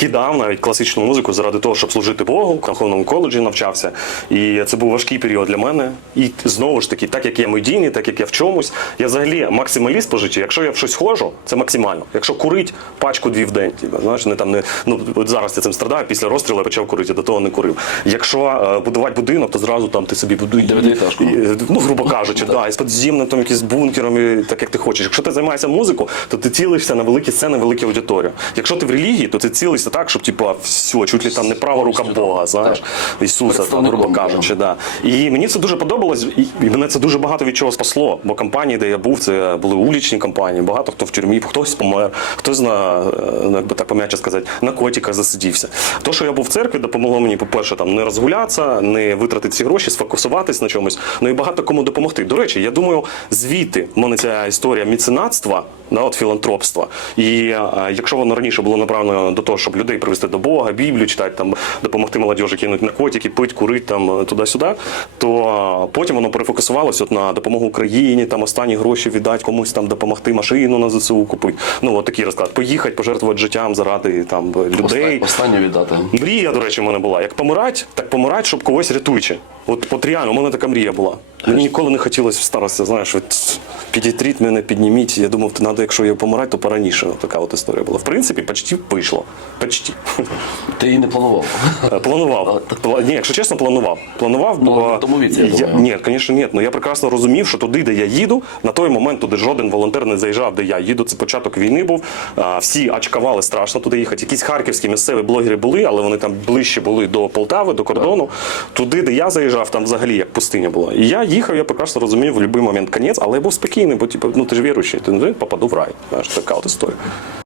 кидав навіть класичну музику заради того, щоб служити Богу, в духовному коледжі навчався. І це був важкий період для мене. І знову ж таки, так як я медійний, так як я в чомусь, я взагалі максималіст по житті. Якщо я в щось ходжу, це максимально. Якщо курить пачку дві в день, типу, знаєш, не там не ну от зараз я цим страдаю. Після розстрілу я почав курити, я до того не курив. Якщо е, будувати будинок, то зразу там ти собі і, ну грубо кажучи, да, і з підземним там якийсь бункером, і так як ти хочеш. Якщо ти займаєшся музикою, то ти цілишся на великі сцени, великі аудиторії. Якщо ти в релігії, то ти цілишся так, щоб типу, все, чуть ли там не права рука Бога, знаєш, Ісуса, там, грубо кажучи, да. І мені це дуже подобалось, і, мене це дуже багато від чого спасло. Бо компанії, де я був, це були улічні компанії, багато хто в тюрмі, хтось помер, хтось на, е, ну, як би так пом'яче сказати, на котиках засидівся. То, що я був в церкві, допомогло мені, по-перше, там не розгулятися, не витратити ці гроші, сфокусуватись на чомусь, ну і багато кому допомогти. До речі, я думаю, звідти в мене ця історія міценатства, да, от філантропства. І якщо воно раніше було направлено до того, щоб людей привести до Бога, Біблію читати, там допомогти молодіжі кинути наркотики, пить, курити там туди-сюди, то е, потім воно перефокусувалося от на допомогу Україні, там останні гроші віддати комусь там допомогти машину на ЗСУ купити. Ну от такий розклад. Поїхати, пожертвувати життям заради там людей. Останнє віддати. Мрія, до речі, в мене була. Як помирать, так помирать, щоб когось рятуючи. От, от реально, у мене така мрія була. Мені ніколи не хотілося в старості, знаєш, от підітріть мене, підніміть. Я думав, треба, якщо я помирати, то пораніше. Така от історія була. В принципі, почти вийшло. Почти. Ти її не планував. Е, Планував. Пла- Ні, якщо чесно, планував. Планував, бо Ну, тому віці, я думаю. ні, звісно, ні. Ну я прекрасно розумів, що туди, де я їду, на той момент туди жоден волонтер не заїжджав, де я їду. Це початок війни був. Всі очкували страшно туди їхати. Якісь харківські місцеві блогери були, але вони там ближче були до Полтави, до кордону. Туди, де я заїжджав, там взагалі як пустиня була. І я їхав, я прекрасно розумів в будь-який момент конець, але я був спокійний, бо типу, ну ти ж віруючий, ти не попаду в рай. Знаєш, така от історія.